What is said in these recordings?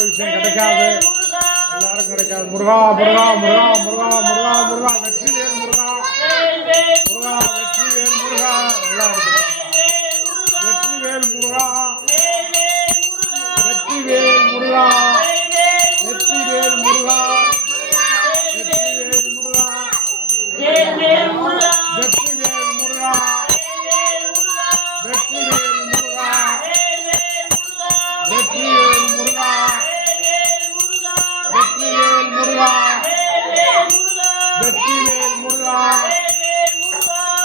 விஷயம் கிடைக்காது எல்லாரும் கிடைக்காது முருகா முருகா முருகா முருகா முருகா முருகா வெற்றி வேறு முருகா.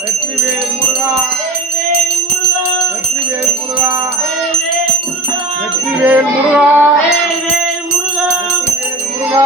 வெற்றி வேல் முருகா. வெற்றி வேல் முருகா. வெற்றி வேல் முருகா முருகா.